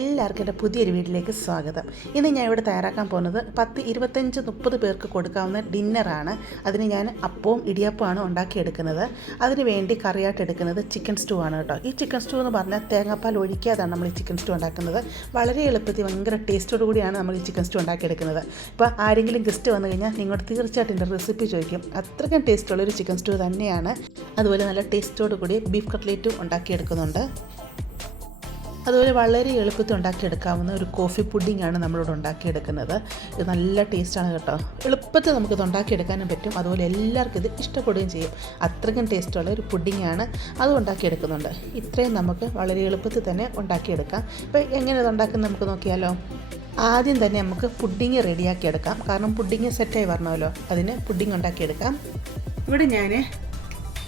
എല്ലാവർക്കും എൻ്റെ പുതിയൊരു വീട്ടിലേക്ക് സ്വാഗതം. ഇന്ന് ഞാൻ ഇവിടെ തയ്യാറാക്കാൻ പോകുന്നത് 10, 25, 30 പേർക്ക് കൊടുക്കാവുന്ന ഡിന്നറാണ്. അതിന് ഞാൻ അപ്പവും ഇടിയപ്പമാണ് ഉണ്ടാക്കിയെടുക്കുന്നത്. അതിന് വേണ്ടി കറിയായിട്ട് എടുക്കുന്നത് ചിക്കൻ സ്റ്റൂ ആണ് കേട്ടോ. ഈ ചിക്കൻ സ്റ്റൂ എന്ന് പറഞ്ഞാൽ തേങ്ങാപ്പാൽ ഒഴിക്കാതാണ് നമ്മൾ ഈ ചിക്കൻ സ്റ്റൂ ഉണ്ടാക്കുന്നത്. വളരെ എളുപ്പത്തിൽ ഭയങ്കര ടേസ്റ്റോടു കൂടിയാണ് നമ്മൾ ഈ ചിക്കൻ സ്റ്റൂ ഉണ്ടാക്കിയെടുക്കുന്നത്. ഇപ്പോൾ ആരെങ്കിലും ഗസ്റ്റ് വന്നു കഴിഞ്ഞാൽ നിങ്ങളോട് തീർച്ചയായിട്ടും എൻ്റെ റെസിപ്പി ചോദിക്കും. അത്രയ്ക്കും ടേസ്റ്റുള്ളൊരു ചിക്കൻ സ്റ്റൂ തന്നെയാണ്. അതുപോലെ നല്ല ടേസ്റ്റോടു കൂടി ബീഫ് കട്ട്ലേറ്റും ഉണ്ടാക്കിയെടുക്കുന്നുണ്ട്. അതുപോലെ വളരെ എളുപ്പത്തിൽ ഉണ്ടാക്കിയെടുക്കാവുന്ന ഒരു കോഫി പുഡിങ്ങാണ് നമ്മളിവിടെ ഉണ്ടാക്കിയെടുക്കുന്നത്. ഇത് നല്ല ടേസ്റ്റാണ് കേട്ടോ. എളുപ്പത്തിൽ നമുക്കിത് ഉണ്ടാക്കിയെടുക്കാനും പറ്റും. അതുപോലെ എല്ലാവർക്കും ഇത് ഇഷ്ടപ്പെടുകയും ചെയ്യും. അത്രയ്ക്കും ടേസ്റ്റുള്ള ഒരു പുഡിങ്ങാണ് അത് ഉണ്ടാക്കിയെടുക്കുന്നുണ്ട്. ഇത്രയും നമുക്ക് വളരെ എളുപ്പത്തിൽ തന്നെ ഉണ്ടാക്കിയെടുക്കാം. ഇപ്പോൾ എങ്ങനെ ഇത് ഉണ്ടാക്കുന്നത് നമുക്ക് നോക്കിയാലോ. ആദ്യം തന്നെ നമുക്ക് പുഡിങ് റെഡിയാക്കിയെടുക്കാം. കാരണം പുഡിങ് സെറ്റായി വരണമല്ലോ. അതിന് പുഡിങ് ഉണ്ടാക്കിയെടുക്കാം. ഇവിടെ ഞാൻ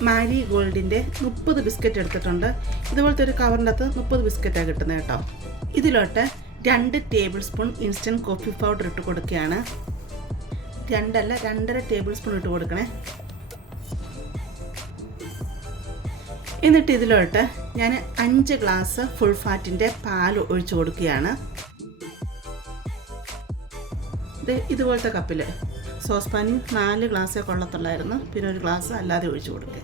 മാരി ഗോൾഡിൻ്റെ 30 ബിസ്ക്കറ്റ് എടുത്തിട്ടുണ്ട്. ഇതുപോലത്തെ ഒരു കവറിൻ്റെ അകത്ത് 30 ബിസ്ക്കറ്റാണ് കിട്ടുന്നത് കേട്ടോ. ഇതിലോട്ട് 2 table spoon instant coffee powder ഇട്ട് കൊടുക്കുകയാണ്. 2 അല്ല 2.5 ടേബിൾ സ്പൂൺ ഇട്ട് കൊടുക്കണേ. എന്നിട്ട് ഇതിലോട്ട് ഞാൻ 5 ഗ്ലാസ് ഫുൾ ഫാറ്റിൻ്റെ പാൽ ഒഴിച്ച് കൊടുക്കുകയാണ്. ഇതുപോലത്തെ കപ്പിൽ സോസ് പാനിൽ 4 ഗ്ലാസ്സേ കൊള്ളത്തുള്ളായിരുന്നു. പിന്നെ 1 ഗ്ലാസ് അല്ലാതെ ഒഴിച്ച് കൊടുക്കുക.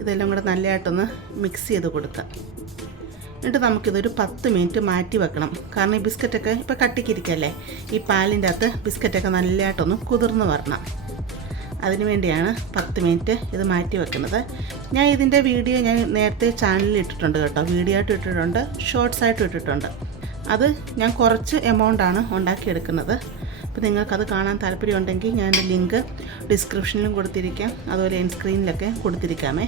ഇതെല്ലാം കൂടെ നല്ലതായിട്ടൊന്ന് മിക്സ് ചെയ്ത് കൊടുക്കുക. എന്നിട്ട് നമുക്കിതൊരു 10 മിനിറ്റ് മാറ്റി വെക്കണം. കാരണം ഈ ബിസ്ക്കറ്റൊക്കെ ഇപ്പോൾ കട്ടിക്കിരിക്കല്ലേ, ഈ പാലിൻ്റെ അകത്ത് ബിസ്ക്കറ്റൊക്കെ നല്ലതായിട്ടൊന്ന് കുതിർന്ന് വരണം. അതിന് വേണ്ടിയാണ് 10 മിനിറ്റ് ഇത് മാറ്റി വെക്കുന്നത്. ഞാൻ ഇതിൻ്റെ വീഡിയോ ഞാൻ നേരത്തെ ചാനലിൽ ഇട്ടിട്ടുണ്ട് കേട്ടോ. വീഡിയോ ആയിട്ട് ഇട്ടിട്ടുണ്ട്, ഷോർട്സ് ആയിട്ട് ഇട്ടിട്ടുണ്ട്. അത് ഞാൻ കുറച്ച് എമൗണ്ടാണ് ഉണ്ടാക്കിയെടുക്കുന്നത്. അപ്പോൾ നിങ്ങൾക്കത് കാണാൻ താല്പര്യമുണ്ടെങ്കിൽ ഞാൻ ലിങ്ക് ഡിസ്ക്രിപ്ഷനിലും കൊടുത്തിരിക്കാം. അതുപോലെ എൻ സ്ക്രീനിലൊക്കെ കൊടുത്തിരിക്കാമേ.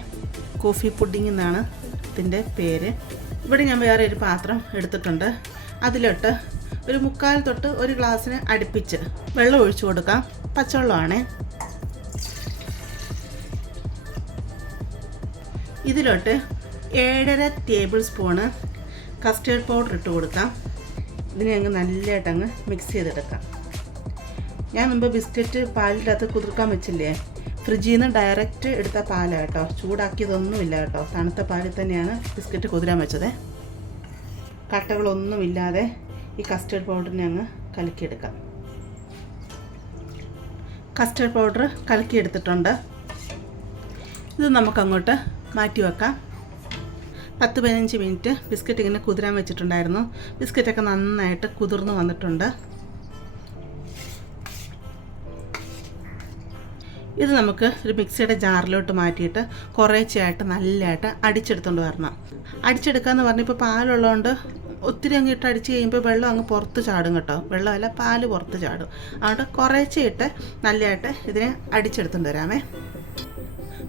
കോഫി പുഡിംഗ് എന്നാണ് ഇതിൻ്റെ പേര്. ഇവിടെ ഞാൻ വേറെ ഒരു പാത്രം എടുത്തിട്ടുണ്ട്. അതിലോട്ട് ഒരു 3/4 തൊട്ട് 1 ഗ്ലാസ്സിന് അടുപ്പിച്ച് വെള്ളം ഒഴിച്ചു കൊടുക്കാം. പച്ചവെള്ളമാണേ. ഇതിലോട്ട് 7.5 ടേബിൾ സ്പൂണ് കസ്റ്റേർഡ് പൗഡർ ഇട്ട് കൊടുക്കാം. ഇതിനെ അങ്ങ് നല്ലതായിട്ടങ്ങ് മിക്സ് ചെയ്തെടുക്കാം. ഞാൻ മുമ്പ് ബിസ്ക്കറ്റ് പാലിൻ്റെ അകത്ത് കുതിർക്കാൻ വെച്ചില്ലേ, ഫ്രിഡ്ജിൽ നിന്ന് ഡയറക്റ്റ് എടുത്ത പാലാണ് കേട്ടോ. ചൂടാക്കിയതൊന്നുമില്ല കേട്ടോ. തണുത്ത പാലിൽ തന്നെയാണ് ബിസ്ക്കറ്റ് കുതിരാൻ വെച്ചത്. കട്ടകളൊന്നുമില്ലാതെ ഈ കസ്റ്റേർഡ് പൗഡറിനെ അങ്ങ് കലക്കിയെടുക്കാം. Custard powder കലക്കിയെടുത്തിട്ടുണ്ട്. ഇത് നമുക്കങ്ങോട്ട് മാറ്റി വെക്കാം. 10-15 മിനിറ്റ് ബിസ്ക്കറ്റ് ഇങ്ങനെ കുതിരാൻ വെച്ചിട്ടുണ്ടായിരുന്നു. ബിസ്ക്കറ്റൊക്കെ നന്നായിട്ട് കുതിർന്ന് വന്നിട്ടുണ്ട്. ഇത് നമുക്ക് ഒരു മിക്സിയുടെ ജാറിലോട്ട് മാറ്റിയിട്ട് കുറേശ്ശെയായിട്ട് നല്ലതായിട്ട് അടിച്ചെടുത്തുകൊണ്ട് വരണം. അടിച്ചെടുക്കാമെന്ന് പറഞ്ഞാൽ ഇപ്പോൾ പാലുള്ളതുകൊണ്ട് ഒത്തിരി അങ്ങിട്ട് അടിച്ച് കഴിയുമ്പോൾ വെള്ളം അങ്ങ് പുറത്ത് ചാടും കേട്ടോ. വെള്ളമല്ല, പാല് പുറത്ത് ചാടും. അതുകൊണ്ട് കുറേശ്ശെയിട്ട് നല്ലതായിട്ട് ഇതിനെ അടിച്ചെടുത്തുകൊണ്ട് വരാമേ.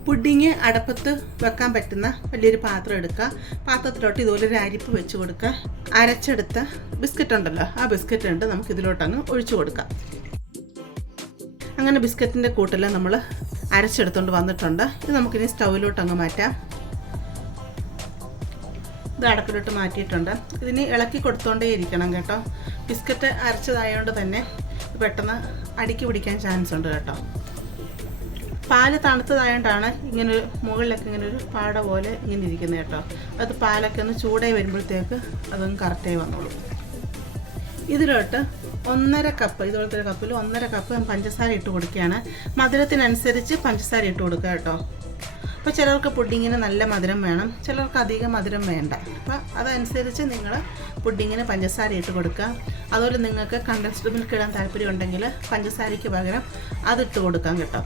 പുഡിങ് അടപ്പത്ത് വെക്കാൻ പറ്റുന്ന വലിയൊരു പാത്രം എടുക്കുക. പാത്രത്തിലോട്ട് ഇതുപോലെ ഒരു അരിപ്പ് വെച്ച് കൊടുക്കുക. അരച്ചെടുത്ത ബിസ്ക്കറ്റ് ഉണ്ടല്ലോ, ആ ബിസ്ക്കറ്റ് ഉണ്ട് നമുക്ക് ഇതിലോട്ടങ്ങ് ഒഴിച്ചു കൊടുക്കാം. അങ്ങനെ ബിസ്ക്കറ്റിൻ്റെ കൂട്ടിൽ നമ്മൾ അരച്ചെടുത്തുകൊണ്ട് വന്നിട്ടുണ്ട്. ഇത് നമുക്കിനി സ്റ്റൗവിലോട്ടങ്ങ് മാറ്റാം. ഇത് അടപ്പിലോട്ട് മാറ്റിയിട്ടുണ്ട്. ഇതിന് ഇളക്കി കൊടുത്തോണ്ടേ ഇരിക്കണം കേട്ടോ. ബിസ്ക്കറ്റ് അരച്ചതായതുകൊണ്ട് തന്നെ പെട്ടെന്ന് അടുക്കി പിടിക്കാൻ ചാൻസ് ഉണ്ട് കേട്ടോ. പാല് തണുത്തതായതുകൊണ്ടാണ് ഇങ്ങനെ മുകളിലൊക്കെ ഇങ്ങനെ ഒരു പാട പോലെ ഇങ്ങനെ ഇരിക്കുന്നത് കേട്ടോ. അത് പാലൊക്കെ ഒന്ന് ചൂടായി വരുമ്പോഴത്തേക്ക് അതൊന്ന് കറക്റ്റായി വന്നോളൂ. ഇതിലോട്ട് 1.5 കപ്പ്, ഇതുപോലത്തെ ഒരു കപ്പിൽ 1.5 കപ്പ് പഞ്ചസാര ഇട്ട് കൊടുക്കുകയാണ്. മധുരത്തിനനുസരിച്ച് പഞ്ചസാര ഇട്ട് കൊടുക്കുക കേട്ടോ. അപ്പോൾ ചിലർക്ക് പുഡിങ്ങിന് നല്ല മധുരം വേണം, ചിലർക്ക് അധികം മധുരം വേണ്ട. അപ്പോൾ അതനുസരിച്ച് നിങ്ങൾ പുഡിങ്ങിന് പഞ്ചസാര ഇട്ട് കൊടുക്കുക. അതുപോലെ നിങ്ങൾക്ക് കണ്ടൻസ്ഡ് മിൽക്ക് ഇടാൻ താല്പര്യമുണ്ടെങ്കിൽ പഞ്ചസാരയ്ക്ക് പകരം അതിട്ട് കൊടുക്കാം കേട്ടോ.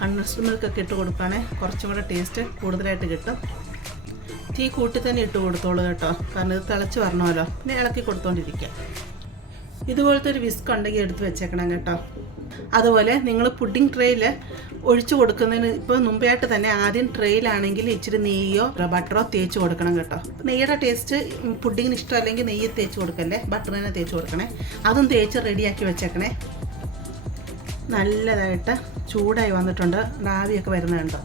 കണ്ടൻസ്ഡ് മിൽക്കൊക്കെ ഇട്ട് കൊടുക്കുകയാണെങ്കിൽ കുറച്ചും കൂടെ ടേസ്റ്റ് കൂടുതലായിട്ട് കിട്ടും. തീ കൂട്ടി തന്നെ ഇട്ട് കൊടുത്തോളൂ കേട്ടോ. കാരണം ഇത് തിളച്ച് വരണമല്ലോ. പിന്നെ ഇളക്കി കൊടുത്തോണ്ടിരിക്കുക. ഇതുപോലത്തെ ഒരു വിസ്ക് ഉണ്ടെങ്കിൽ എടുത്ത് വെച്ചേക്കണം കേട്ടോ. അതുപോലെ നിങ്ങൾ പുഡിംഗ് ട്രേയിൽ ഒഴിച്ചു കൊടുക്കുന്നതിന് ഇപ്പോൾ മുമ്പായിട്ട് തന്നെ ആദ്യം ട്രേയിലാണെങ്കിൽ ഇച്ചിരി നെയ്യോ ബട്ടറോ തേച്ച് കൊടുക്കണം കേട്ടോ. നെയ്യുടെ ടേസ്റ്റ് പുഡിങ്ങിന് ഇഷ്ടമല്ലെങ്കിൽ നെയ്യ് തേച്ച് കൊടുക്കല്ലേ, ബട്ടർ തന്നെ തേച്ച് കൊടുക്കണേ. അതും തേച്ച് റെഡിയാക്കി വെച്ചേക്കണേ. നല്ലതായിട്ട് ചൂടായി വന്നിട്ടുണ്ട്. ആവിയൊക്കെ വരുന്നുണ്ടോ.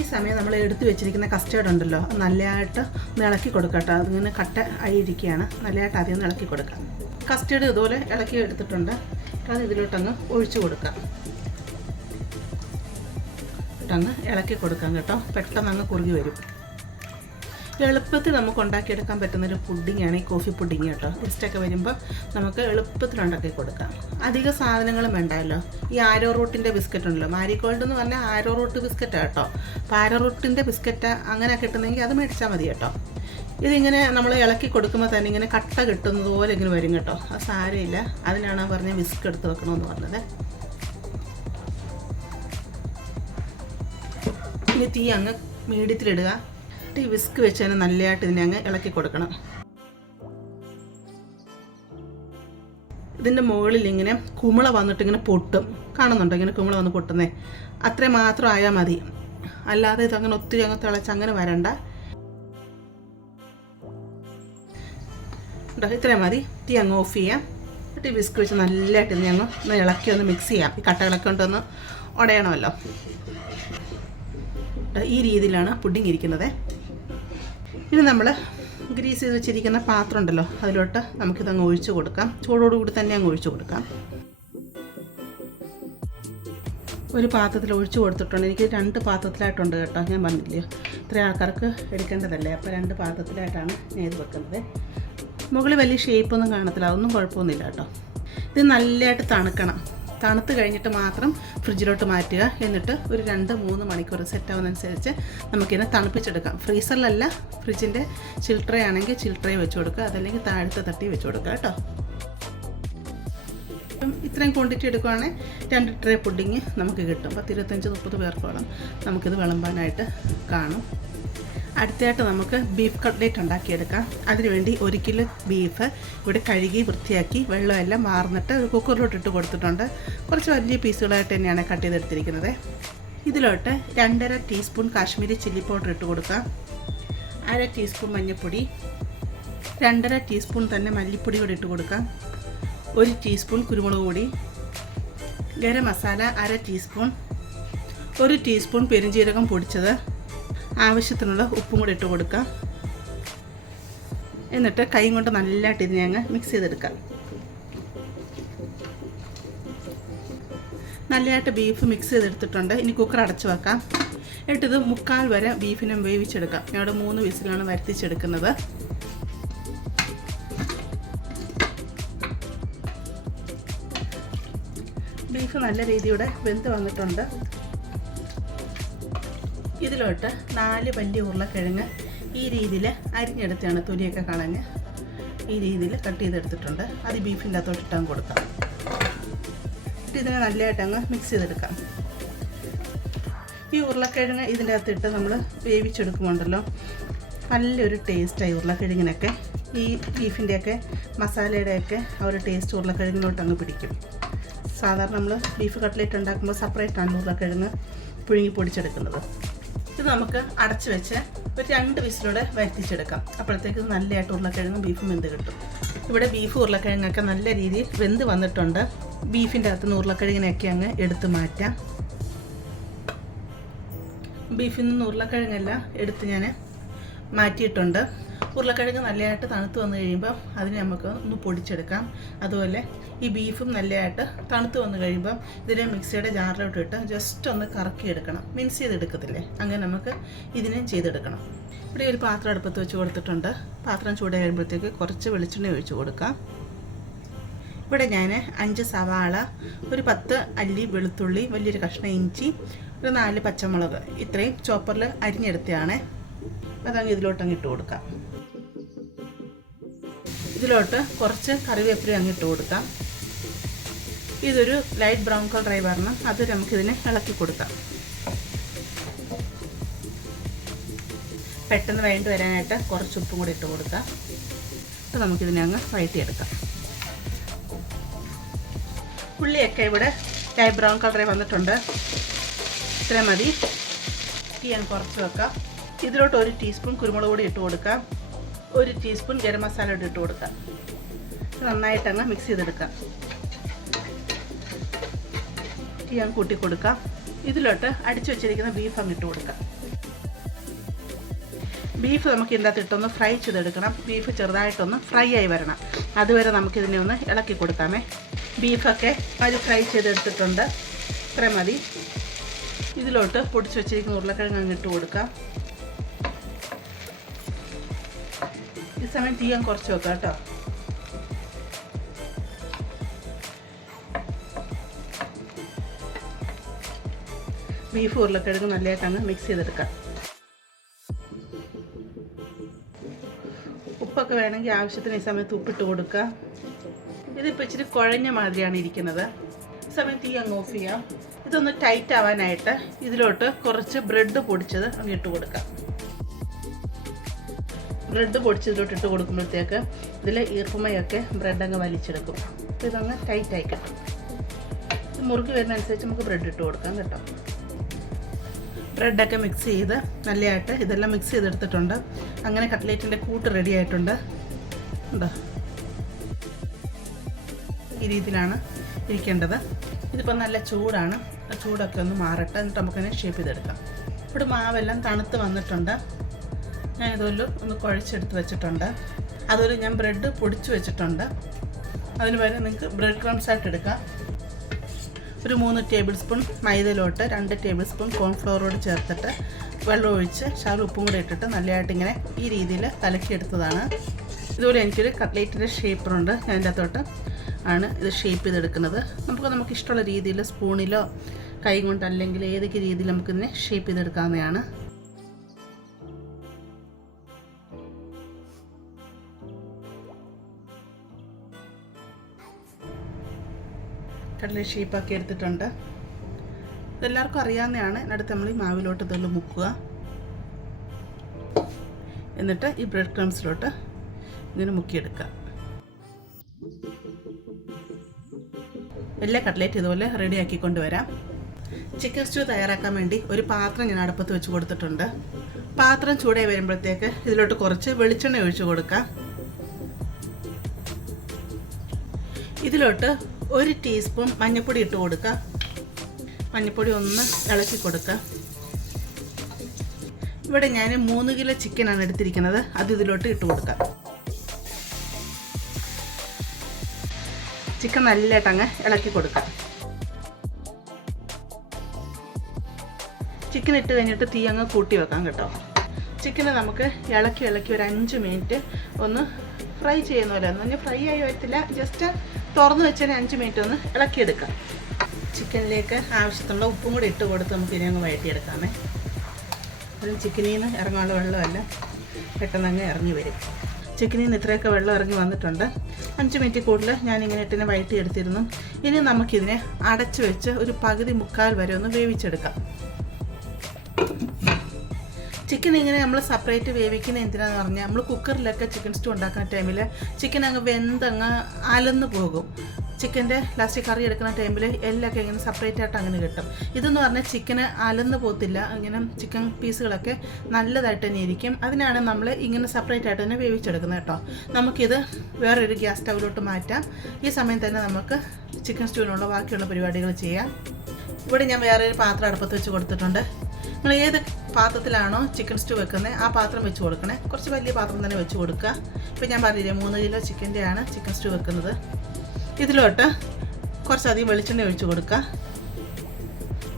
ഈ സമയം നമ്മൾ എടുത്തു വെച്ചിരിക്കുന്ന കസ്റ്റേർഡ് ഉണ്ടല്ലോ, നല്ലതായിട്ട് ഒന്ന് ഇളക്കി കൊടുക്കട്ടോ. അതിങ്ങനെ കട്ട ആയിരിക്കുകയാണ്. നല്ലതായിട്ട് ആദ്യം ഒന്ന് ഇളക്കി കൊടുക്കാം. കസ്റ്റേർഡ് ഇതുപോലെ ഇളക്കി എടുത്തിട്ടുണ്ട്. അത് ഇതിലോട്ടങ്ങ് ഒഴിച്ചു കൊടുക്കാം. ഇട്ടങ്ങ് ഇളക്കി കൊടുക്കാം കേട്ടോ. പെട്ടെന്ന് അങ്ങ് കുറുകി വരും. എളുപ്പത്തിൽ നമുക്ക് ഉണ്ടാക്കിയെടുക്കാൻ പറ്റുന്നൊരു പുഡിങ്ങാണ് ഈ കോഫി പുഡിങ് കേട്ടോ. ഗസ്റ്റൊക്കെ വരുമ്പോൾ നമുക്ക് എളുപ്പത്തിൽ ഉണ്ടാക്കി കൊടുക്കാം. അധിക സാധനങ്ങളും വേണ്ടല്ലോ. ഈ ആരോ റൂട്ടിൻ്റെ ബിസ്ക്കറ്റ് ഉണ്ടല്ലോ, മാരിഗോൾഡ് എന്ന് പറഞ്ഞാൽ ആരോ റൂട്ട് ബിസ്ക്കറ്റാണ് കേട്ടോ. അപ്പോൾ ആരോ റൂട്ടിൻ്റെ ബിസ്ക്കറ്റ് അങ്ങനെ കിട്ടുന്നെങ്കിൽ അത് മേടിച്ചാൽ മതി കേട്ടോ. ഇതിങ്ങനെ നമ്മൾ ഇളക്കി കൊടുക്കുമ്പോൾ തന്നെ ഇങ്ങനെ കട്ട കിട്ടുന്നത് പോലെ ഇങ്ങനെ വരും കേട്ടോ. അത് സാരമില്ല, അതിനാണ് പറഞ്ഞ വിസ്ക് എടുത്ത് വെക്കണമെന്ന് പറഞ്ഞത്. ഇനി തീ അങ്ങ് മീഡിയത്തിലിടുക. ഈ വിസ്ക് വെച്ച് തന്നെ നല്ലതായിട്ട് ഇതിനെ അങ്ങ് ഇളക്കി കൊടുക്കണം. ഇതിൻ്റെ മുകളിൽ ഇങ്ങനെ കുമിള വന്നിട്ട് ഇങ്ങനെ പൊട്ടും, കാണുന്നുണ്ടോ? ഇങ്ങനെ കുമിള വന്ന് പൊട്ടുന്നേ, അത്രയും മാത്രം ആയാൽ മതി. അല്ലാതെ ഇതങ്ങനെ ഒത്തിരി അങ്ങ് തിളച്ച് അങ്ങനെ വരണ്ട. ഇത്രയും മതി. തീ അങ്ങ് ഓഫ് ചെയ്യാം. എന്നിട്ട് ഈ വിസ്ക് വെച്ച് നല്ലതായിട്ട് ഇതിനെ അങ്ങ് ഒന്ന് ഇളക്കി ഒന്ന് മിക്സ് ചെയ്യാം. ഈ കട്ടകളൊക്കെ കൊണ്ടൊന്ന് ഉടയണമല്ലോ. ഈ രീതിയിലാണ് പുഡിങ് ഇരിക്കുന്നത്. ഇനി നമ്മൾ ഗ്രീസ് ചെയ്ത് വെച്ചിരിക്കുന്ന പാത്രം ഉണ്ടല്ലോ, അതിലോട്ട് നമുക്കിതങ്ങ് ഒഴിച്ച് കൊടുക്കാം. ചൂടോടുകൂടി തന്നെ അങ്ങ് ഒഴിച്ച് കൊടുക്കാം. ഒരു പാത്രത്തിൽ ഒഴിച്ച് കൊടുത്തിട്ടുണ്ട്. എനിക്ക് 2 പാത്രത്തിലായിട്ടുണ്ട് കേട്ടോ. ഞാൻ പറഞ്ഞില്ലയോ, ഇത്രയും ആൾക്കാർക്ക് എടുക്കേണ്ടതല്ലേ, അപ്പോൾ 2 പാത്രത്തിലായിട്ടാണ് ഞാൻ ഇത് വെക്കുന്നത്. മുകളിൽ വലിയ ഷേപ്പൊന്നും കാണത്തില്ല, അതൊന്നും കുഴപ്പമൊന്നുമില്ല കേട്ടോ. ഇത് നല്ലതായിട്ട് തണുക്കണം. തണുത്ത് കഴിഞ്ഞിട്ട് മാത്രം ഫ്രിഡ്ജിലോട്ട് മാറ്റുക. എന്നിട്ട് ഒരു 2-3 മണിക്കൂർ സെറ്റാവുന്നതനുസരിച്ച് നമുക്കിതിനെ തണുപ്പിച്ചെടുക്കാം. ഫ്രീസറിലല്ല, ഫ്രിഡ്ജിൻ്റെ ചിൽട്രേ ആണെങ്കിൽ ചിൽട്രേ വെച്ച് കൊടുക്കുക, അതല്ലെങ്കിൽ താഴത്തെ തട്ടി വെച്ച് കൊടുക്കുക കേട്ടോ. അപ്പം ഇത്രയും ക്വാണ്ടിറ്റി എടുക്കുകയാണെങ്കിൽ 2 ട്രേ പുഡിങ് നമുക്ക് കിട്ടും. 25-30 പേർക്കോളം നമുക്കിത് വിളമ്പാനായിട്ട് കാണും. അടുത്തതായിട്ട് നമുക്ക് ബീഫ് കട്ട്ലേറ്റ് ഉണ്ടാക്കിയെടുക്കാം. അതിനുവേണ്ടി 1 കിലോ ബീഫ് ഇവിടെ കഴുകി വൃത്തിയാക്കി വെള്ളമെല്ലാം വാർന്നിട്ട് ഒരു കുക്കറിലോട്ട് ഇട്ട് കൊടുത്തിട്ടുണ്ട്. കുറച്ച് വലിയ പീസുകളായിട്ട് തന്നെയാണ് കട്ട് ചെയ്തെടുത്തിരിക്കുന്നത്. ഇതിലോട്ട് 2.5 ടീസ്പൂൺ കാശ്മീരി ചില്ലി പൗഡർ ഇട്ട് കൊടുക്കാം. 1/2 ടീസ്പൂൺ മഞ്ഞൾപ്പൊടി, 2.5 ടീസ്പൂൺ തന്നെ മല്ലിപ്പൊടി കൂടി ഇട്ട് കൊടുക്കാം. 1 ടീസ്പൂൺ കുരുമുളക് പൊടി, ഗരം മസാല 1/2 ടീസ്പൂൺ, 1 ടീസ്പൂൺ പെരുംജീരകം പൊടിച്ചത്, ആവശ്യത്തിനുള്ള ഉപ്പും കൂടി ഇട്ട് കൊടുക്കാം. എന്നിട്ട് കൈ കൊണ്ട് നല്ലതായിട്ട് ഇതിനെ അങ്ങ് മിക്സ് ചെയ്തെടുക്കാം. നല്ലതായിട്ട് ബീഫ് മിക്സ് ചെയ്തെടുത്തിട്ടുണ്ട്. ഇനി കുക്കർ അടച്ചു വെക്കാം. എന്നിട്ടിത് 3/4 വരെ ബീഫിനെ വേവിച്ചെടുക്കാം. ഞങ്ങളുടെ 3 വിസിലാണ് വരുത്തിച്ചെടുക്കുന്നത്. ബീഫ് നല്ല രീതിയുടെ വെന്ത് വന്നിട്ടുണ്ട്. ഇതിലോട്ട് 4 വലിയ ഉരുളക്കിഴങ്ങ് ഈ രീതിയിൽ അരിഞ്ഞെടുത്താണ്, തൊലിയൊക്കെ കളഞ്ഞ് ഈ രീതിയിൽ കട്ട് ചെയ്തെടുത്തിട്ടുണ്ട്. അത് ബീഫിൻ്റെ അകത്തോട്ട് ഇട്ടാൻ കൊടുക്കാം. ഇതിനെ നല്ലതായിട്ട് അങ്ങ് മിക്സ് ചെയ്തെടുക്കാം. ഈ ഉരുളക്കിഴങ്ങ് ഇതിൻ്റെ അകത്തിട്ട് നമ്മൾ വേവിച്ചെടുക്കുമ്പോണ്ടല്ലോ നല്ലൊരു ടേസ്റ്റായി ഉരുളക്കിഴങ്ങിനൊക്കെ. ഈ ബീഫിൻ്റെയൊക്കെ മസാലയുടെയൊക്കെ ആ ഒരു ടേസ്റ്റ് ഉരുളക്കിഴങ്ങിലോട്ട് അങ്ങ് പിടിക്കും. സാധാരണ നമ്മൾ ബീഫ് കട്ട്ലേറ്റ് ഉണ്ടാക്കുമ്പോൾ സെപ്പറേറ്റാണ് ഉരുളക്കിഴങ്ങ് പുഴുങ്ങി പൊടിച്ചെടുക്കുന്നത്. ഇത് നമുക്ക് അടച്ച് വെച്ച് ഒരു 2 വിസിലൂടെ വരുത്തിച്ചെടുക്കാം. അപ്പോഴത്തേക്ക് നല്ലതായിട്ട് ഉരുളക്കിഴങ്ങും ബീഫും വെന്ത് കിട്ടും. ഇവിടെ ബീഫ് ഉരുളക്കിഴങ്ങൊക്കെ നല്ല രീതിയിൽ വെന്ത് വന്നിട്ടുണ്ട്. ബീഫിൻ്റെ അകത്തുനിന്ന് ഉരുളക്കിഴങ്ങിനെയൊക്കെ അങ്ങ് എടുത്ത് മാറ്റാം. ബീഫിൽ നിന്ന് ഉരുളക്കിഴങ്ങെല്ലാം എടുത്ത് ഞാൻ മാറ്റിയിട്ടുണ്ട്. ഉരുളക്കിഴങ്ങ് നല്ലതായിട്ട് തണുത്ത് വന്നു കഴിയുമ്പോൾ അതിനെ നമുക്ക് ഒന്ന് പൊടിച്ചെടുക്കാം. അതുപോലെ ഈ ബീഫും നല്ലതായിട്ട് തണുത്ത് വന്നു കഴിയുമ്പം ഇതിനെ മിക്സിയുടെ ജാറിലോട്ട് ഇട്ട് ജസ്റ്റ് ഒന്ന് കറക്കിയെടുക്കണം. മിക്സ് ചെയ്തെടുക്കത്തില്ലേ, അങ്ങനെ നമുക്ക് ഇതിനെ ചെയ്തെടുക്കണം. ഇവിടെ ഒരു പാത്രം അടുപ്പത്ത് വെച്ച് കൊടുത്തിട്ടുണ്ട്. പാത്രം ചൂടായി കഴിയുമ്പോഴത്തേക്ക് കുറച്ച് വെളിച്ചെണ്ണ ഒഴിച്ച് കൊടുക്കാം. ഇവിടെ ഞാൻ 5 സവാള, ഒരു 10 അല്ലി വെളുത്തുള്ളി, വലിയൊരു കഷ്ണം ഇഞ്ചി, ഒരു 4 പച്ചമുളക് ഇത്രയും ചോപ്പറിൽ അരിഞ്ഞെടുത്തതാണ്. അതങ്ങ് ഇതിലോട്ടങ്ങ് ഇട്ട് കൊടുക്കാം. ഇതിലോട്ട് കുറച്ച് കറിവേപ്പില അങ്ങ് ഇട്ട് കൊടുക്കാം. ഇതൊരു ലൈറ്റ് ബ്രൗൺ കളറായി വരണം. അത് നമുക്കിതിനെ ഇളക്കി കൊടുക്കാം. പെട്ടെന്ന് വഴണ്ട് വരാനായിട്ട് കുറച്ച് ഉപ്പും കൂടി ഇട്ട് കൊടുക്കാം. അപ്പോൾ നമുക്കിതിനെ അങ്ങ് വഴറ്റിയെടുക്കാം. ഉള്ളിയൊക്കെ ഇവിടെ ലൈറ്റ് ബ്രൗൺ കളറായി വന്നിട്ടുണ്ട്. ഇത്രയും മതി. തീയാൻ കുറച്ച് വെക്കാം. ഇതിലോട്ട് 1 ടീസ്പൂൺ കുരുമുളക് പൊടി ഇട്ട് കൊടുക്കാം. 1 ടീസ്പൂൺ ഗരം മസാല ഇട്ട് കൊടുക്കാം. നന്നായിട്ടങ്ങ് മിക്സ് ചെയ്തെടുക്കാം. തീയാൻ കൂട്ടി കൊടുക്കാം. ഇതിലോട്ട് അടിച്ചു വെച്ചിരിക്കുന്ന ബീഫ് അങ്ങ് ഇട്ട് കൊടുക്കാം. ബീഫ് നമുക്ക് ഇതിനകത്ത് ഇട്ടൊന്ന് ഫ്രൈ ചെയ്തെടുക്കണം. ബീഫ് ചെറുതായിട്ടൊന്ന് ഫ്രൈ ആയി വരണം. അതുവരെ നമുക്കിതിനെ ഒന്ന് ഇളക്കി കൊടുക്കാമേ. ബീഫൊക്കെ അത് ഫ്രൈ ചെയ്തെടുത്തിട്ടുണ്ട്. ഇത്രയും മതി. ഇതിലോട്ട് പൊടിച്ച് വെച്ചിരിക്കുന്ന ഉരുളക്കിഴങ്ങ് അങ്ങ് ഇട്ട് കൊടുക്കാം. ഈ സമയം തീ ഞാൻ കുറച്ച് വെക്കാം കേട്ടോ. ബീഫ് ഉരുളക്കിഴങ്ങ് നല്ലതായിട്ട് അങ്ങ് മിക്സ് ചെയ്തെടുക്കാം. ഉപ്പൊക്കെ വേണമെങ്കിൽ ആവശ്യത്തിന് ഈ സമയത്ത് ഉപ്പിട്ട് കൊടുക്കുക. ഇതിപ്പോൾ ഇച്ചിരി കുഴഞ്ഞ മാതിരിയാണ് ഇരിക്കുന്നത്. ഈ സമയത്ത് തീ അങ്ങ് ഓഫ് ചെയ്യാം. ഇതൊന്ന് ടൈറ്റ് ആവാനായിട്ട് ഇതിലോട്ട് കുറച്ച് ബ്രെഡ് പൊടിച്ചത് അങ്ങ് ഇട്ട് കൊടുക്കാം. ബ്രെഡ് പൊടിച്ചതിലോട്ട് ഇട്ട് കൊടുക്കുമ്പോഴത്തേക്ക് ഇതിൽ ഈർപ്പമയൊക്കെ ബ്രെഡ് അങ്ങ് വലിച്ചെടുക്കും. അപ്പോൾ ഇതങ്ങ് ടൈറ്റായി കിട്ടും. ഇത് മുറുക്കി വരുന്നതനുസരിച്ച് നമുക്ക് ബ്രെഡ് ഇട്ട് കൊടുക്കാം കേട്ടോ. ബ്രെഡൊക്കെ മിക്സ് ചെയ്ത് നല്ലതായിട്ട് ഇതെല്ലാം മിക്സ് ചെയ്തെടുത്തിട്ടുണ്ട്. അങ്ങനെ കട്ട്ലേറ്റിൻ്റെ കൂട്ട് റെഡി ആയിട്ടുണ്ട്. ഉണ്ടോ? ഈ രീതിയിലാണ് ഇരിക്കേണ്ടത്. ഇതിപ്പോൾ നല്ല ചൂടാണ്. ആ ചൂടൊക്കെ ഒന്ന് മാറട്ടെ, എന്നിട്ട് നമുക്കതിനെ ഷേപ്പ് ചെയ്തെടുക്കാം. ഇവിടെ മാവെല്ലാം തണുത്ത് വന്നിട്ടുണ്ട്. ഞാൻ ഇതുപോലെ ഒന്ന് കുഴച്ചെടുത്ത് വെച്ചിട്ടുണ്ട്. അതുപോലെ ഞാൻ ബ്രെഡ് പൊടിച്ച് വെച്ചിട്ടുണ്ട്. അതിന് പകരം നിങ്ങൾക്ക് ബ്രെഡ് ക്രംസ് ആയിട്ട് എടുക്കാം. ഒരു 3 ടേബിൾ സ്പൂൺ മൈദയിലോട്ട് 2 ടേബിൾ സ്പൂൺ കോൺഫ്ലവറോട് ചേർത്തിട്ട് വെള്ളം ഒഴിച്ച് ശകലം ഉപ്പും കൂടെ ഇട്ടിട്ട് നല്ലതായിട്ട് ഇങ്ങനെ ഈ രീതിയിൽ കലക്കിയെടുത്തതാണ്. ഇതുപോലെ എനിക്കൊരു കട്ട്ലേറ്റിൻ്റെ ഷേപ്പറുണ്ട്. ഞാൻ അതിൻ്റെ അകത്തോട്ട് ആണ് ഇത് ഷേപ്പ് ചെയ്തെടുക്കുന്നത്. നമുക്ക് ഇഷ്ടമുള്ള രീതിയിൽ സ്പൂണിലോ കൈ കൊണ്ട് അല്ലെങ്കിൽ ഏതൊക്കെ രീതിയിൽ നമുക്കിതിനെ ഷേപ്പ് ചെയ്തെടുക്കാവുന്നതാണ്. കട്ട്ലേറ്റ് ഷേപ്പാക്കി എടുത്തിട്ടുണ്ട്. ഇതെല്ലാവർക്കും അറിയാവുന്നതാണ്. അടുത്ത് നമ്മൾ ഈ മാവിലോട്ട് ഇതെല്ലാം മുക്കുക. എന്നിട്ട് ഈ ബ്രെഡ് ക്രംസിലോട്ട് ഇങ്ങനെ മുക്കിയെടുക്കുക. എല്ലാ കട്ട്ലേറ്റ് ഇതുപോലെ റെഡിയാക്കി കൊണ്ടുവരാം. ചിക്കൻ സ്റ്റൂ തയ്യാറാക്കാൻ വേണ്ടി ഒരു പാത്രം ഞാൻ അടുപ്പത്ത് വെച്ച് കൊടുത്തിട്ടുണ്ട്. പാത്രം ചൂടായി വരുമ്പോഴത്തേക്ക് ഇതിലോട്ട് കുറച്ച് വെളിച്ചെണ്ണ ഒഴിച്ച് കൊടുക്കാം. ഇതിലോട്ട് 1 ടീസ്പൂൺ മഞ്ഞൾപ്പൊടി ഇട്ട് കൊടുക്കുക. മഞ്ഞൾപ്പൊടി ഒന്ന് ഇളക്കി കൊടുക്കുക. ഇവിടെ ഞാൻ 3 കിലോ ചിക്കനാണ് എടുത്തിരിക്കുന്നത്. അത് ഇതിലോട്ട് ഇട്ട് കൊടുക്കാം. ചിക്കൻ നല്ലതായിട്ട് അങ്ങ് ഇളക്കി കൊടുക്കാം. ചിക്കൻ ഇട്ട് കഴിഞ്ഞിട്ട് തീ അങ്ങ് കൂട്ടി വെക്കാം കേട്ടോ. ചിക്കന് നമുക്ക് ഇളക്കി ഒരു 5 മിനിറ്റ് ഒന്ന് ഫ്രൈ ചെയ്യുന്ന പോലെ ഒന്ന് ഫ്രൈ ആയി വരത്തില്ല, ജസ്റ്റ് തുറന്ന് വെച്ചതിന് 5 മിനിറ്റ് ഒന്ന് ഇളക്കിയെടുക്കാം. ചിക്കനിലേക്ക് ആവശ്യത്തിനുള്ള ഉപ്പും കൂടി ഇട്ട് കൊടുത്ത് നമുക്ക് ഇനി അങ്ങ് വഴറ്റിയെടുക്കാമേ. അതും ചിക്കനിൽ നിന്ന് ഇറങ്ങാനുള്ള വെള്ളമല്ല പെട്ടെന്ന് അങ്ങ് ഇറങ്ങി വരും. ചിക്കനിൽ നിന്ന് ഇത്രയൊക്കെ വെള്ളം ഇറങ്ങി വന്നിട്ടുണ്ട്. 5 മിനിറ്റ് കൂടുതൽ ഞാനിങ്ങനെ ഇട്ടിനെ വഴറ്റിയെടുത്തിരുന്നു. ഇനി നമുക്കിതിനെ അടച്ച് വെച്ച് ഒരു പകുതി മുക്കാൽ വരെ ഒന്ന് വേവിച്ചെടുക്കാം. ചിക്കൻ ഇങ്ങനെ നമ്മൾ സെപ്പറേറ്റ് വേവിക്കുന്ന എന്തിനാന്ന് പറഞ്ഞാൽ നമ്മൾ കുക്കറിലൊക്കെ ചിക്കൻ സ്റ്റൂ ഉണ്ടാക്കുന്ന ടൈമിൽ ചിക്കൻ അങ്ങ് വെന്തങ്ങ് അലന്ന് പോകും. ചിക്കൻ്റെ ലാസ്റ്റ് കറി എടുക്കുന്ന ടൈമിൽ എല്ലൊക്കെ ഇങ്ങനെ സെപ്പറേറ്റ് ആയിട്ട് അങ്ങനെ കിട്ടും. ഇതെന്ന് പറഞ്ഞാൽ ചിക്കന് അലന്ന് പോകത്തില്ല. ഇങ്ങനെ ചിക്കൻ പീസുകളൊക്കെ നല്ലതായിട്ട് തന്നെ ഇരിക്കും. അതിനാണ് നമ്മൾ ഇങ്ങനെ സെപ്പറേറ്റ് ആയിട്ട് തന്നെ വേവിച്ചെടുക്കുന്നത് കേട്ടോ. നമുക്കിത് വേറൊരു ഗ്യാസ് സ്റ്റൗവിലോട്ട് മാറ്റാം. ഈ സമയം തന്നെ നമുക്ക് ചിക്കൻ സ്റ്റൂവിനുള്ള ബാക്കിയുള്ള പരിപാടികൾ ചെയ്യാം. ഇവിടെ ഞാൻ വേറൊരു പാത്രം അടുപ്പത്ത് വെച്ച് കൊടുത്തിട്ടുണ്ട്. നിങ്ങൾ ഏത് പാത്രത്തിലാണോ ചിക്കൻ സ്റ്റൂ വെക്കുന്നത് ആ പാത്രം വെച്ച് കൊടുക്കണേ. കുറച്ച് വലിയ പാത്രം തന്നെ വെച്ച് കൊടുക്കുക. ഇപ്പോൾ ഞാൻ പറഞ്ഞില്ലേ 3 കിലോ ചിക്കൻ്റെയാണ് ചിക്കൻ സ്റ്റൂ വെക്കുന്നത്. ഇതിലോട്ട് കുറച്ചധികം വെളിച്ചെണ്ണ ഒഴിച്ച് കൊടുക്കുക.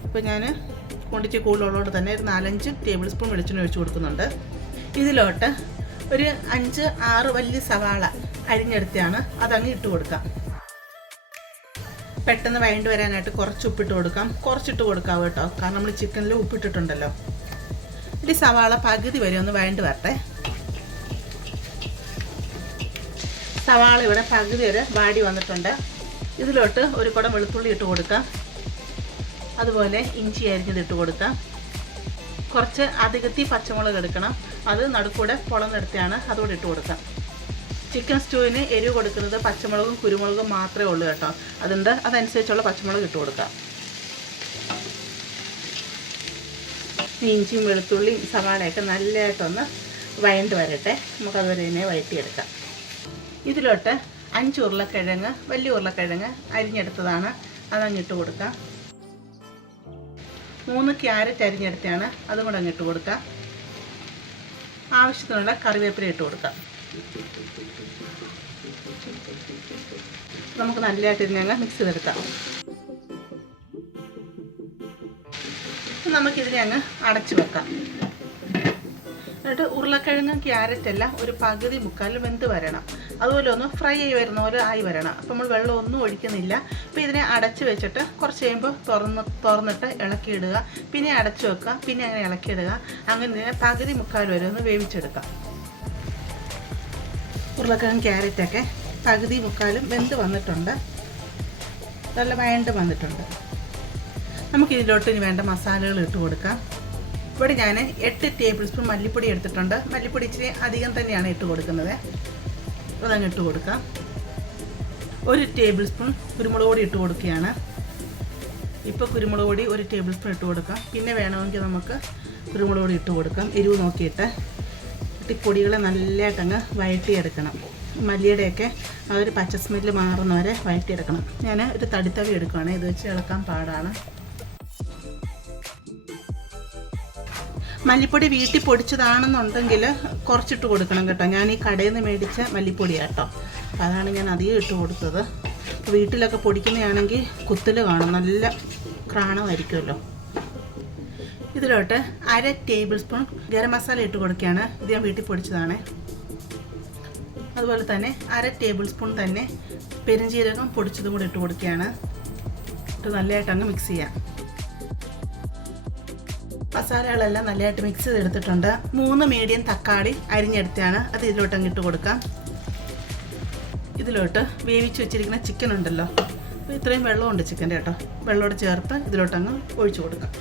ഇപ്പോൾ ഞാൻ ക്വാണ്ടിറ്റി കൂടുതലുള്ളതുകൊണ്ട് തന്നെ ഒരു 4-5 ടേബിൾ സ്പൂൺ വെളിച്ചെണ്ണ ഒഴിച്ച് കൊടുക്കുന്നുണ്ട്. ഇതിലോട്ട് ഒരു 5-6 വലിയ സവാള അരിഞ്ഞെടുത്താണ് അതങ്ങ് ഇട്ട് കൊടുക്കാം. പെട്ടെന്ന് വഴണ്ട് വരാനായിട്ട് കുറച്ച് ഉപ്പിട്ട് കൊടുക്കാം. കുറച്ചിട്ട് കൊടുക്കാം കേട്ടോ, കാരണം നമ്മൾ ചിക്കനിൽ ഉപ്പിട്ടിട്ടുണ്ടല്ലോ. ഇനി സവാള പകുതി വരെ ഒന്ന് വഴണ്ട് വരട്ടെ. സവാള ഇവിടെ പകുതി വരെ വാടി വന്നിട്ടുണ്ട്. ഇതിലോട്ട് ഒരു കുടം വെളുത്തുള്ളി ഇട്ട് കൊടുക്കാം. അതുപോലെ ഇഞ്ചി അരിഞ്ഞതിട്ട് കൊടുക്കാം. കുറച്ച് അധികത്തി പച്ചമുളക് എടുക്കണം. അത് നടുക്കൂടെ പൊളന്നെടുത്താണ് അതുകൂടെ ഇട്ട് കൊടുക്കാം. ചിക്കൻ സ്റ്റൂവിന് എരിവ് കൊടുക്കുന്നത് പച്ചമുളകും കുരുമുളകും മാത്രമേ ഉള്ളൂ കേട്ടോ. അതനുസരിച്ചുള്ള പച്ചമുളക് ഇട്ട് കൊടുക്കാം. ഇഞ്ചിയും വെളുത്തുള്ളിയും സവാളയൊക്കെ നല്ലതായിട്ടൊന്ന് വഴണ്ട് വരട്ടെ. നമുക്കതുവരെ തന്നെ വഴറ്റിയെടുക്കാം. ഇതിലോട്ട് 5 ഉരുളക്കിഴങ്ങ്, വലിയ ഉരുളക്കിഴങ്ങ് അരിഞ്ഞെടുത്തതാണ്, അതങ്ങിട്ട് കൊടുക്കാം. 3 ക്യാരറ്റ് അരിഞ്ഞെടുത്താണ്, അതും കൂടെ അങ്ങിട്ട് കൊടുക്കാം. ആവശ്യത്തിനുള്ള കറിവേപ്പില ഇട്ട് കൊടുക്കാം. നമുക്ക് നല്ലതായിട്ട് ഇതിനെ മിക്സ് ചെയ്തെടുക്കാം. നമുക്കിതിനെ അങ്ങ് അടച്ചു വെക്കാം. എന്നിട്ട് ഉരുളക്കിഴങ്ങും ക്യാരറ്റെല്ലാം ഒരു പകുതി മുക്കാൽ വെന്ത് വരണം. അതുപോലെ ഒന്ന് ഫ്രൈ ആയി വരുന്ന പോലെ ആയി വരണം. അപ്പോൾ നമ്മൾ വെള്ളം ഒന്നും ഒഴിക്കുന്നില്ല. അപ്പോൾ ഇതിനെ അടച്ച് വെച്ചിട്ട് കുറച്ച് കഴിയുമ്പോൾ തുറന്നിട്ട് ഇളക്കിയിടുക, പിന്നെ അടച്ചു വെക്കുക, പിന്നെ അങ്ങനെ ഇളക്കിയിടുക. അങ്ങനെ ഇതിനെ പകുതി മുക്കാൽ വരെ ഒന്ന് വേവിച്ചെടുക്കാം. ഉരുളക്കിഴങ്ങ് ക്യാരറ്റൊക്കെ പകുതി മുക്കാലും വെന്ത് വന്നിട്ടുണ്ട്, നല്ല വഴണ്ട് വന്നിട്ടുണ്ട്. നമുക്കിതിലോട്ട് ഇനി വേണ്ട മസാലകൾ ഇട്ട് കൊടുക്കാം. ഇവിടെ ഞാൻ 8 ടേബിൾ സ്പൂൺ മല്ലിപ്പൊടി എടുത്തിട്ടുണ്ട്. മല്ലിപ്പൊടി ഇച്ചിരി അധികം തന്നെയാണ് ഇട്ട് കൊടുക്കുന്നത്. അതങ്ങ് ഇട്ട് കൊടുക്കാം. 1 ടേബിൾ സ്പൂൺ കുരുമുളക് പൊടി ഇട്ട് കൊടുക്കുകയാണ്. ഇപ്പോൾ കുരുമുളക് പൊടി 1 ടേബിൾ സ്പൂൺ ഇട്ട് കൊടുക്കാം. പിന്നെ വേണമെങ്കിൽ നമുക്ക് കുരുമുളക് പൊടി ഇട്ട് കൊടുക്കാം, എരിവ് നോക്കിയിട്ട്. ഈ പൊടികളെ നല്ലതായിട്ടങ്ങ് വഴറ്റിയെടുക്കണം. മല്ലിയുടെയൊക്കെ ആ ഒരു പച്ച സ്മെല്ല് മാറുന്നവരെ വഴറ്റിയെടുക്കണം. ഞാൻ ഒരു തടിത്തവി എടുക്കുകയാണ്, ഇത് വെച്ച് ഇളക്കാൻ പാടാണ്. മല്ലിപ്പൊടി വീട്ടിൽ പൊടിച്ചതാണെന്നുണ്ടെങ്കിൽ കുറച്ചിട്ട് കൊടുക്കണം കേട്ടോ. ഞാൻ ഈ കടയിൽ നിന്ന് മേടിച്ച മല്ലിപ്പൊടിയാണ് കേട്ടോ, അതാണ് ഞാൻ അധികം ഇട്ട് കൊടുത്തത്. വീട്ടിലൊക്കെ പൊടിക്കുന്നതാണെങ്കിൽ കുത്തൽ കാണും, നല്ല ക്രാണമായിരിക്കുമല്ലോ. ഇതിലോട്ട് 1/2 ടേബിൾ സ്പൂൺ ഗരം മസാല ഇട്ട് കൊടുക്കുകയാണ്. ഇത് ഞാൻ വീട്ടിൽ പൊടിച്ചതാണ്. അതുപോലെ തന്നെ 1/2 ടേബിൾ സ്പൂൺ തന്നെ പെരുംജീരകം പൊടിച്ചതും കൂടി ഇട്ട് കൊടുക്കുകയാണ്. ഇട്ട് നല്ലതായിട്ട് അങ്ങ് മിക്സ് ചെയ്യാം. മസാലകളെല്ലാം നല്ലതായിട്ട് മിക്സ് ചെയ്തെടുത്തിട്ടുണ്ട്. 3 മീഡിയം തക്കാളി അരിഞ്ഞെടുത്താണ്, അത് ഇതിലോട്ട് അങ്ങ് ഇട്ട് കൊടുക്കാം. ഇതിലോട്ട് വേവിച്ച് വെച്ചിരിക്കുന്ന ചിക്കൻ ഉണ്ടല്ലോ, അപ്പോൾ ഇത്രയും വെള്ളമുണ്ട് ചിക്കൻ്റെ കേട്ടോ, വെള്ളമോട് ചേർത്ത് ഇതിലോട്ടങ്ങ് ഒഴിച്ചു കൊടുക്കാം.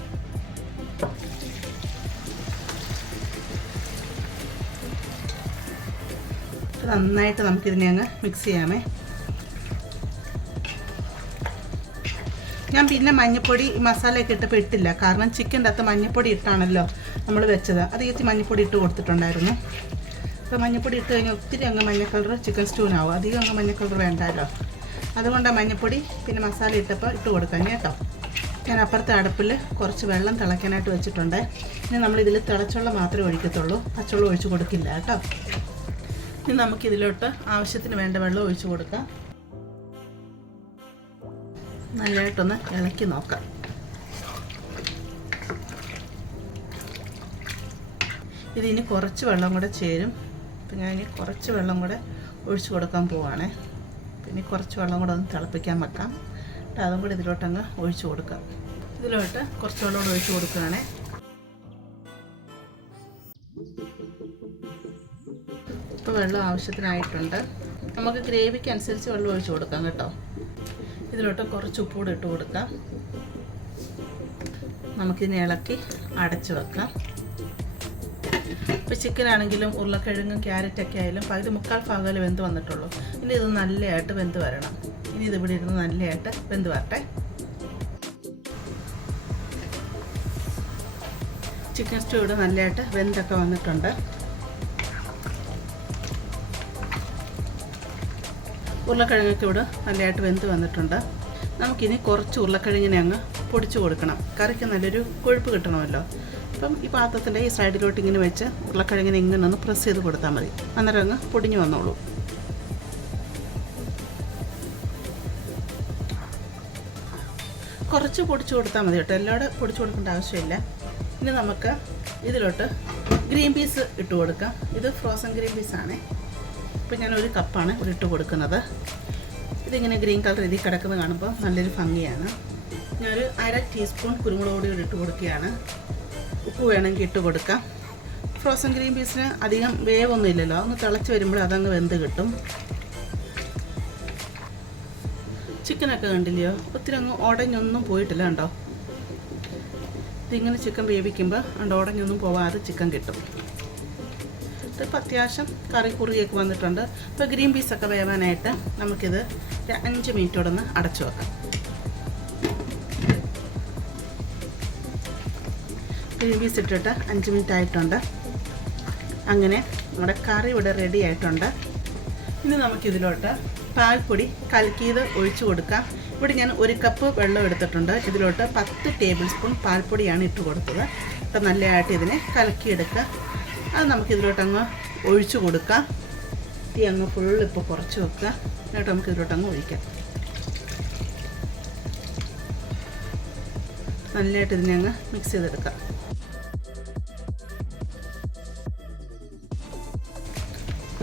നന്നായിട്ട് നമുക്കിതിനെ അങ്ങ് മിക്സ് ചെയ്യാമേ. ഞാൻ പിന്നെ മഞ്ഞൾപ്പൊടി മസാലയൊക്കെ ഇട്ടപ്പോൾ ഇട്ടില്ല, കാരണം ചിക്കൻ്റെ അകത്ത് മഞ്ഞൾപ്പൊടി ഇട്ടാണല്ലോ നമ്മൾ വെച്ചത്. അത് ചേച്ചി മഞ്ഞൾപ്പൊടി ഇട്ട് കൊടുത്തിട്ടുണ്ടായിരുന്നു. അപ്പോൾ മഞ്ഞൾപ്പൊടി ഇട്ട് കഴിഞ്ഞാൽ ഒത്തിരി അങ്ങ് മഞ്ഞ കളർ ചിക്കൻ സ്റ്റൂവിനാവും, അധികം അങ്ങ് മഞ്ഞ കളർ വേണ്ടല്ലോ. അതുകൊണ്ടാണ് മഞ്ഞൾപ്പൊടി പിന്നെ മസാല ഇട്ടപ്പോൾ ഇട്ട് കൊടുക്കാൻ കേട്ടോ. ഞാൻ അപ്പുറത്തെ അടുപ്പിൽ കുറച്ച് വെള്ളം തിളയ്ക്കാനായിട്ട് വെച്ചിട്ടുണ്ട്. ഇനി നമ്മളിതിൽ തിളച്ചുള്ള മാത്രമേ ഒഴിക്കത്തുള്ളൂ, പച്ചവെള്ളം ഒഴിച്ച് കൊടുക്കില്ല കേട്ടോ. ഇനി നമുക്കിതിലോട്ട് ആവശ്യത്തിന് വേണ്ട വെള്ളം ഒഴിച്ച് കൊടുക്കാം. നല്ലതായിട്ടൊന്ന് ഇളക്കി നോക്കാം. ഇതിനി കുറച്ച് വെള്ളം കൂടെ ചേരും. അപ്പം ഞാൻ ഇനി കുറച്ച് വെള്ളം കൂടെ ഒഴിച്ച് കൊടുക്കാൻ പോവാണ്. പിന്നെ കുറച്ച് വെള്ളം കൂടെ ഒന്ന് തിളപ്പിക്കാൻ വെക്കാം. എന്നിട്ട് അതും കൂടി ഇതിലോട്ടങ്ങ് ഒഴിച്ച് കൊടുക്കാം. ഇതിലോട്ട് കുറച്ച് വെള്ളം കൂടെ ഒഴിച്ച് കൊടുക്കുകയാണ്. ഇപ്പോൾ വെള്ളം ആവശ്യത്തിനായിട്ടുണ്ട്. നമുക്ക് ഗ്രേവിക്ക് അനുസരിച്ച് വെള്ളം ഒഴിച്ച് കൊടുക്കാം കേട്ടോ. ഇതിലോട്ട് കുറച്ച് ഉപ്പൂടെ ഇട്ട് കൊടുക്കാം. നമുക്കിതിനെ ഇളക്കി അടച്ച് വെക്കാം. ഇപ്പോൾ ചിക്കനാണെങ്കിലും ഉരുളക്കിഴങ്ങും ക്യാരറ്റൊക്കെ ആയാലും പകുതി മുക്കാൽ ഭാഗം വെന്ത് വന്നിട്ടുള്ളൂ. ഇനി ഇത് നല്ലതായിട്ട് വെന്ത് വരണം. ഇനി ഇതിവിടെ ഇരുന്ന് നല്ലതായിട്ട് വെന്ത് വരട്ടെ. ചിക്കൻ സ്റ്റൂ ഇവിടെ നല്ലതായിട്ട് വെന്തൊക്കെ വന്നിട്ടുണ്ട്. ഉരുളക്കിഴങ്ങൊക്കെ ഇവിടെ നല്ലതായിട്ട് വെന്ത് വന്നിട്ടുണ്ട്. നമുക്കിനി കുറച്ച് ഉരുളക്കിഴങ്ങിനെ അങ്ങ് പൊടിച്ച് കൊടുക്കണം. കറിക്ക് നല്ലൊരു കൊഴുപ്പ് കിട്ടണമല്ലോ. അപ്പം ഈ പാത്രത്തിൻ്റെ ഈ സൈഡിലോട്ട് ഇങ്ങനെ വെച്ച് ഉരുളക്കിഴങ്ങിനെ ഇങ്ങനെ ഒന്ന് പ്രസ് ചെയ്ത് കൊടുത്താൽ മതി. അന്നേരം അങ്ങ് പൊടിഞ്ഞ് വന്നോളൂ. കുറച്ച് പൊടിച്ച് കൊടുത്താൽ മതി കേട്ടോ, എല്ലാവരും പൊടിച്ച് കൊടുക്കേണ്ട ആവശ്യമില്ല. ഇനി നമുക്ക് ഇതിലോട്ട് ഗ്രീൻ പീസ് ഇട്ട് കൊടുക്കാം. ഇത് ഫ്രോസൺ ഗ്രീൻ പീസാണ്. ഇപ്പം ഞാൻ 1 കപ്പാണ് ഇവിടെ ഇട്ട് കൊടുക്കുന്നത്. ഇതിങ്ങനെ ഗ്രീൻ കളർ ഇതിൽ കിടക്കുന്നത് കാണുമ്പോൾ നല്ലൊരു ഭംഗിയാണ്. ഞാനൊരു 1/2 ടീസ്പൂൺ കുരുമുളക് പൊടി ഇട്ട് കൊടുക്കുകയാണ്. ഉപ്പ് വേണമെങ്കിൽ ഇട്ട് കൊടുക്കാം. ഫ്രോസൺ ഗ്രീൻ പീസിന് അധികം വേവൊന്നും ഇല്ലല്ലോ, ഒന്ന് തിളച്ച് വരുമ്പോൾ അതങ്ങ് വെന്ത് കിട്ടും. ചിക്കനൊക്കെ കണ്ടില്ലയോ, ഒത്തിരി അങ്ങ് ഉടഞ്ഞൊന്നും പോയിട്ടില്ല കണ്ടോ. ഇതിങ്ങനെ ചിക്കൻ വേവിക്കുമ്പോൾ അതുകൊണ്ട് ഉടഞ്ഞൊന്നും പോവാതെ ചിക്കൻ കിട്ടും. ഇപ്പം അത്യാവശ്യം കറി കുറുകിയൊക്കെ വന്നിട്ടുണ്ട്. ഇപ്പോൾ ഗ്രീൻ പീസൊക്കെ വേവാനായിട്ട് നമുക്കിത് 5 മിനിറ്റോടൊന്ന് അടച്ചു വെക്കാം. ഗ്രീൻ പീസ് ഇട്ടിട്ട് 5 മിനിറ്റ് ആയിട്ടുണ്ട്. അങ്ങനെ നമ്മുടെ കറി ഇവിടെ റെഡി ആയിട്ടുണ്ട്. ഇനി നമുക്കിതിലോട്ട് പാൽപ്പൊടി കലക്കിയത് ഒഴിച്ചു കൊടുക്കാം. ഇവിടെ ഞാൻ 1 കപ്പ് വെള്ളം എടുത്തിട്ടുണ്ട്. ഇതിലോട്ട് 10 ടേബിൾ സ്പൂൺ പാൽപ്പൊടിയാണ് ഇട്ട് കൊടുത്തത്. അപ്പം നല്ലതായിട്ട് ഇതിനെ കലക്കിയെടുക്കുക. അത് നമുക്കിതിലോട്ടങ്ങ് ഒഴിച്ചു കൊടുക്കാം. തീ അങ്ങ് ഫുള്ള് ഇപ്പോൾ കുറച്ച് വെക്കുക. എന്നിട്ട് നമുക്കിതിലോട്ടങ്ങ് ഒഴിക്കാം. നല്ലതായിട്ട് ഇതിനെ അങ്ങ് മിക്സ് ചെയ്തെടുക്കാം.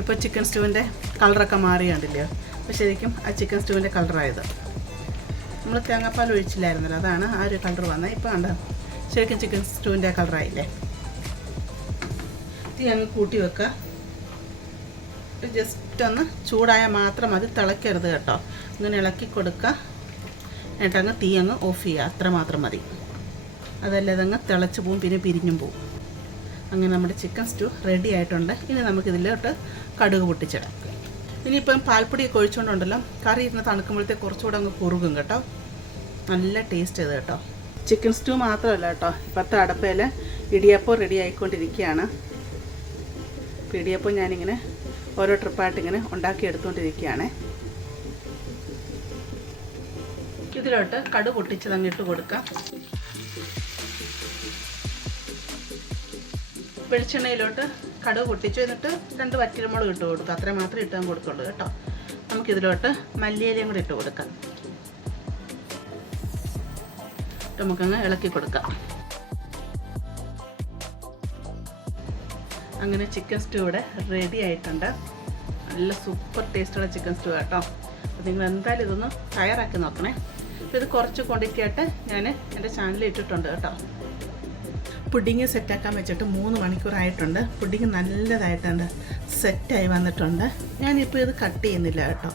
ഇപ്പോൾ ചിക്കൻ സ്റ്റൂവിൻ്റെ കളറൊക്കെ മാറി കണ്ടില്ലയോ? അപ്പോൾ ശരിക്കും ആ ചിക്കൻ സ്റ്റൂവിൻ്റെ കളറായത്. നമ്മൾ തേങ്ങാപ്പാൽ ഒഴിച്ചില്ലായിരുന്നല്ലോ, അതാണ് ആ ഒരു കളർ വന്നത്. ഇപ്പോൾ കണ്ടോ ശരിക്കും ചിക്കൻ സ്റ്റൂവിൻ്റെ കളറായില്ലേ? തീ അങ്ങ് കൂട്ടി വെക്കുക. ജസ്റ്റ് ഒന്ന് ചൂടായാൽ മാത്രം മതി, തിളയ്ക്കരുത് കേട്ടോ. ഇങ്ങനെ ഇളക്കി കൊടുക്കുക, എന്നിട്ടങ്ങ് തീ അങ്ങ് ഓഫ് ചെയ്യുക. അത്ര മാത്രം മതി. അതല്ല ഇതങ്ങ് തിളച്ച് പോവും, പിന്നെ പിരിഞ്ഞും പോവും. അങ്ങനെ നമ്മുടെ ചിക്കൻ സ്റ്റൂ റെഡി ആയിട്ടുണ്ട്. ഇനി നമുക്കിതിലോട്ട് കടുക് പൊട്ടിച്ചിടാം. ഇനിയിപ്പം പാൽപ്പൊടിയൊക്കെ ഒഴിച്ചുകൊണ്ടുണ്ടല്ലോ, കറി ഇരുന്ന് തണുക്കുമ്പോഴത്തേക്ക് കുറച്ചുകൂടെ അങ്ങ് കുറുകും കേട്ടോ. നല്ല ടേസ്റ്റ് ചെയ്ത് കേട്ടോ. ചിക്കൻ സ്റ്റൂ മാത്രമല്ല കേട്ടോ, ഇപ്പോഴത്തെ അടുപ്പയിൽ ഇടിയപ്പം റെഡി ആയിക്കൊണ്ടിരിക്കുകയാണ്. ഇടിയപ്പം ഞാനിങ്ങനെ ഓരോ ട്രിപ്പായിട്ട് ഇങ്ങനെ ഉണ്ടാക്കി എടുത്തുകൊണ്ടിരിക്കുകയാണ്. ഇതിലോട്ട് കടുക് പൊട്ടിച്ചത് അങ്ങിട്ട് കൊടുക്കാം. വെളിച്ചെണ്ണയിലോട്ട് കടുക് പൊട്ടിച്ചു, എന്നിട്ട് 2 വറ്റൽമുളക് ഇട്ട് കൊടുക്കുക. അത്രയും മാത്രമേ ഇട്ടാൻ കൊടുക്കുള്ളൂ കേട്ടോ. നമുക്കിതിലോട്ട് മല്ലിയിലയും കൂടി ഇട്ട് കൊടുക്കാം. നമുക്കങ്ങ് ഇളക്കി കൊടുക്കാം. അങ്ങനെ ചിക്കൻ സ്റ്റൂ ഇവിടെ റെഡി ആയിട്ടുണ്ട്. നല്ല സൂപ്പർ ടേസ്റ്റുള്ള ചിക്കൻ സ്റ്റൂ കേട്ടോ. അപ്പോൾ നിങ്ങൾ എന്തായാലും ഇതൊന്ന് തയ്യാറാക്കി നോക്കണേ. അപ്പോൾ ഇത് കുറച്ച് ക്വാണ്ടിറ്റി ആയിട്ട് ഞാൻ എൻ്റെ ചാനലിൽ ഇട്ടിട്ടുണ്ട് കേട്ടോ. പുഡിങ് സെറ്റാക്കാൻ വെച്ചിട്ട് 3 മണിക്കൂറായിട്ടുണ്ട്. പുഡിങ് നല്ലതായിട്ടുണ്ട്, സെറ്റായി വന്നിട്ടുണ്ട്. ഞാനിപ്പോൾ ഇത് കട്ട് ചെയ്യുന്നില്ല കേട്ടോ.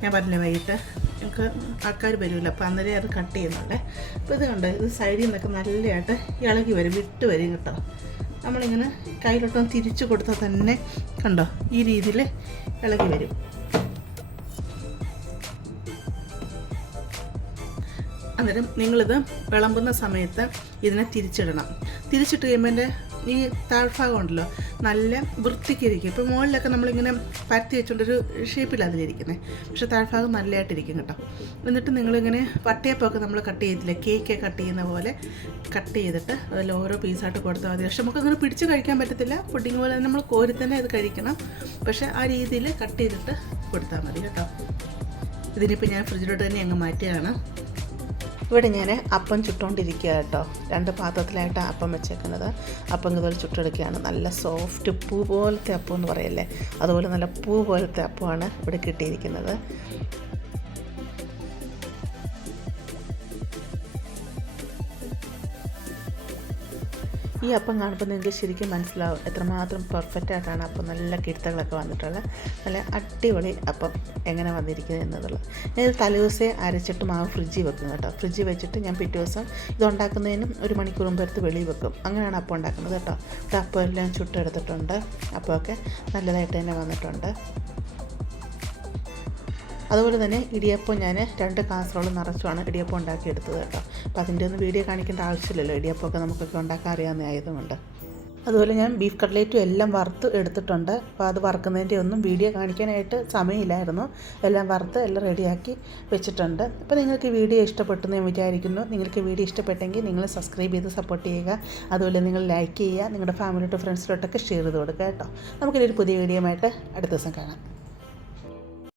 ഞാൻ പറഞ്ഞില്ല വൈകിട്ട് എനിക്ക് ആൾക്കാർ വരുമല്ലോ, അപ്പോൾ അന്നേരം അത് കട്ട് ചെയ്യുന്നുണ്ട്. അപ്പോൾ ഇത് കണ്ടോ, ഇത് സൈഡിൽ നിന്നൊക്കെ നല്ലതായിട്ട് ഇളകി വരും, വിട്ട് വരും കേട്ടോ. നമ്മളിങ്ങനെ കയ്യിലോട്ടൊന്ന് തിരിച്ചു കൊടുത്താൽ തന്നെ കണ്ടോ ഈ രീതിയിൽ ഇളകി വരും. അന്നേരം നിങ്ങളിത് വിളമ്പുന്ന സമയത്ത് ഇതിനെ തിരിച്ചിടണം. തിരിച്ചിട്ട് കഴിയുമ്പോൾ ഈ താഴ്ഭാഗം ഉണ്ടല്ലോ നല്ല വൃത്തിക്കിരിക്കും. ഇപ്പോൾ മുകളിലൊക്കെ നമ്മളിങ്ങനെ പരത്തി വെച്ചുകൊണ്ടൊരു ഷേപ്പിലതിലിരിക്കുന്നത്, പക്ഷേ താഴ്ഭാഗം നല്ലതായിട്ടിരിക്കും കേട്ടോ. എന്നിട്ട് നിങ്ങളിങ്ങനെ വട്ടയപ്പമൊക്കെ നമ്മൾ കട്ട് ചെയ്തില്ലേ, കേക്ക് കട്ട് ചെയ്യുന്ന പോലെ കട്ട് ചെയ്തിട്ട് അതിൽ ഓരോ പീസായിട്ട് കൊടുത്താൽ മതി. പക്ഷെ നമുക്കങ്ങനെ പിടിച്ച് കഴിക്കാൻ പറ്റത്തില്ല, പുഡിങ് പോലെ നമ്മൾ കോരി തന്നെ ഇത് കഴിക്കണം. പക്ഷേ ആ രീതിയിൽ കട്ട് ചെയ്തിട്ട് കൊടുത്താൽ മതി കേട്ടോ. ഇതിനിപ്പോൾ ഞാൻ ഫ്രിഡ്ജിലോട്ട് തന്നെ അങ്ങ് മാറ്റുകയാണ്. ഇവിടെ ഞാൻ അപ്പം ചുട്ടുകൊണ്ടിരിക്കുക കേട്ടോ. 2 പാത്രത്തിലായിട്ട് അപ്പം വെച്ചേക്കുന്നത്. അപ്പം ഇതുപോലെ ചുട്ടെടുക്കുകയാണ്. നല്ല സോഫ്റ്റ് പൂ പോലത്തെ അപ്പം എന്ന് പറയല്ലേ, അതുപോലെ നല്ല പൂ പോലത്തെ അപ്പമാണ് ഇവിടെ കിട്ടിയിരിക്കുന്നത്. ഈ അപ്പം കാണുമ്പോൾ നിങ്ങൾക്ക് ശരിക്കും മനസ്സിലാവും എത്രമാത്രം പെർഫെക്റ്റ് ആയിട്ടാണ് അപ്പം നല്ല കിടുത്തകളൊക്കെ വന്നിട്ടുള്ളത്. നല്ല അടിപൊളി അപ്പം എങ്ങനെ വന്നിരിക്കുന്നത് എന്നുള്ളത്. ഞാൻ തലേദിവസമേ അരച്ചിട്ട് മാവ് ഫ്രിഡ്ജിൽ വെക്കും കേട്ടോ. ഫ്രിഡ്ജിൽ വെച്ചിട്ട് ഞാൻ പിറ്റേ ദിവസം ഇതുണ്ടാക്കുന്നതിനും 1 മണിക്കൂർ മുമ്പ് എടുത്ത് വെളിയിൽ വെക്കും. അങ്ങനെയാണ് അപ്പം ഉണ്ടാക്കുന്നത് കേട്ടോ. ഇവിടെ അപ്പം എല്ലാം ചുട്ടെടുത്തിട്ടുണ്ട്. അപ്പമൊക്കെ നല്ലതായിട്ട് തന്നെ വന്നിട്ടുണ്ട്. അതുപോലെ തന്നെ ഇടിയപ്പം ഞാൻ 2 കാസറോൾ നിറച്ചുമാണ് ഇടിയപ്പം ഉണ്ടാക്കിയെടുത്തത് കേട്ടോ. അപ്പോൾ അതിൻ്റെ ഒന്നും വീഡിയോ കാണിക്കേണ്ട ആവശ്യമില്ലല്ലോ, ഇടിയപ്പമൊക്കെ നമുക്കൊക്കെ ഉണ്ടാക്കാൻ അറിയാവുന്നതായതുകൊണ്ട്. അതുപോലെ ഞാൻ ബീഫ് കട്ട്ലേറ്റും എല്ലാം വറുത്ത് എടുത്തിട്ടുണ്ട്. അപ്പോൾ അത് വറുക്കുന്നതിൻ്റെ ഒന്നും വീഡിയോ കാണിക്കാനായിട്ട് സമയമില്ലായിരുന്നു. എല്ലാം വറുത്ത് എല്ലാം റെഡിയാക്കി വെച്ചിട്ടുണ്ട്. അപ്പോൾ നിങ്ങൾക്ക് വീഡിയോ ഇഷ്ടപ്പെട്ടെന്ന് ഞാൻ വിചാരിക്കുന്നു. നിങ്ങൾക്ക് വീഡിയോ ഇഷ്ടപ്പെട്ടെങ്കിൽ നിങ്ങൾ സബ്സ്ക്രൈബ് ചെയ്ത് സപ്പോർട്ട് ചെയ്യുക. അതുപോലെ നിങ്ങൾ ലൈക്ക് ചെയ്യുക, നിങ്ങളുടെ ഫാമിലിയോട്ടോ ഫ്രണ്ട്സിലോട്ടൊക്കെ ഷെയർ ചെയ്ത് കൊടുക്കുക കേട്ടോ. നമുക്കിതൊരു പുതിയ വീഡിയോ ആയിട്ട് അടുത്ത ദിവസം കാണാം.